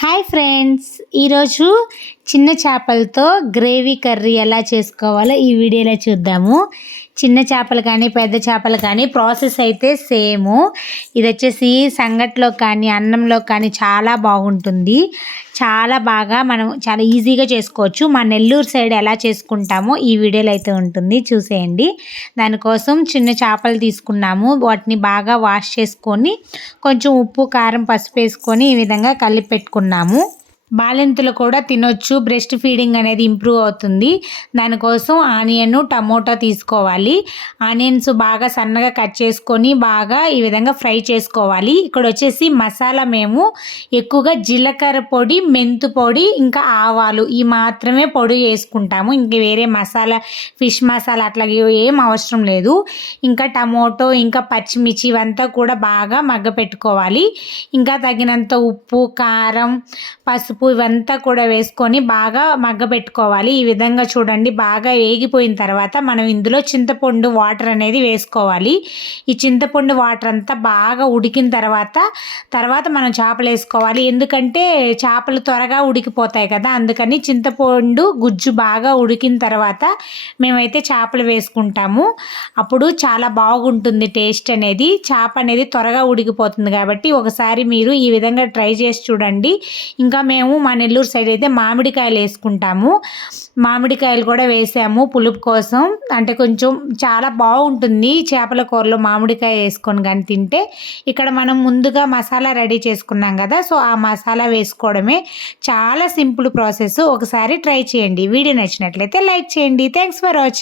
Hi friends, ఈరోజు చిన్న చేపలతో gravy curry ఎలా చేసుకోవాలో ఈ వీడియోలో చూద్దాము. చిన్న చేపలు కానీ పెద్ద చేపలు కానీ ప్రాసెస్ అయితే సేము. ఇది వచ్చేసి సంగట్లో కానీ అన్నంలో కానీ చాలా బాగుంటుంది. చాలా బాగా మనం చాలా ఈజీగా చేసుకోవచ్చు. మా నెల్లూరు సైడ్ ఎలా చేసుకుంటామో ఈ వీడియోలో అయితే ఉంటుంది, చూసేయండి. దానికోసం చిన్న చేపలు తీసుకున్నాము. వాటిని బాగా వాష్ చేసుకొని కొంచెం ఉప్పు కారం పసుపు వేసుకొని ఈ విధంగా కలిపి పెట్టుకున్నాము. బాలింతలు కూడా తినొచ్చు, బ్రెస్ట్ ఫీడింగ్ అనేది ఇంప్రూవ్ అవుతుంది. దానికోసం ఆనియన్ టమోటా తీసుకోవాలి. ఆనియన్స్ బాగా సన్నగా కట్ చేసుకొని బాగా ఈ విధంగా ఫ్రై చేసుకోవాలి. ఇక్కడ వచ్చేసి మసాలా మేము ఎక్కువగా జీలకర్ర పొడి, మెంతు పొడి, ఇంకా ఆవాలు ఈ మాత్రమే పొడి వేసుకుంటాము. ఇంక వేరే మసాలా ఫిష్ మసాలా అట్లా ఏం అవసరం లేదు. ఇంకా టమోటో ఇంకా పచ్చిమిర్చి ఇవంతా కూడా బాగా మగ్గ పెట్టుకోవాలి. ఇంకా తగినంత ఉప్పు కారం పసుపు ఇవంతా కూడా వేసుకొని బాగా మగ్గబెట్టుకోవాలి. ఈ విధంగా చూడండి, బాగా వేగిపోయిన తర్వాత మనం ఇందులో చింతపండు వాటర్ అనేది వేసుకోవాలి. ఈ చింతపండు వాటర్ అంతా బాగా ఉడికిన తర్వాత మనం చేపలు వేసుకోవాలి. ఎందుకంటే చేపలు త్వరగా ఉడికిపోతాయి కదా, అందుకని చింతపండు గుజ్జు బాగా ఉడికిన తర్వాత మేమైతే చేపలు వేసుకుంటాము. అప్పుడు చాలా బాగుంటుంది టేస్ట్ అనేది. చేప అనేది త్వరగా ఉడికిపోతుంది కాబట్టి ఒకసారి మీరు ఈ విధంగా ట్రై చేసి చూడండి. ఇంకా మేము మా నెల్లూరు సైడ్ అయితే మామిడికాయలు వేసుకుంటాము. మామిడికాయలు కూడా వేసాము పులుపు కోసం. అంటే కొంచెం చాలా బాగుంటుంది చేపల కూరలో మామిడికాయ వేసుకొని కానీ తింటే. ఇక్కడ మనం ముందుగా మసాలా రెడీ చేసుకున్నాం కదా, సో ఆ మసాలా వేసుకోవడమే. చాలా సింపుల్ ప్రాసెస్. ఒకసారి ట్రై చేయండి. వీడియో నచ్చినట్లయితే లైక్ చేయండి. Thanks for watching.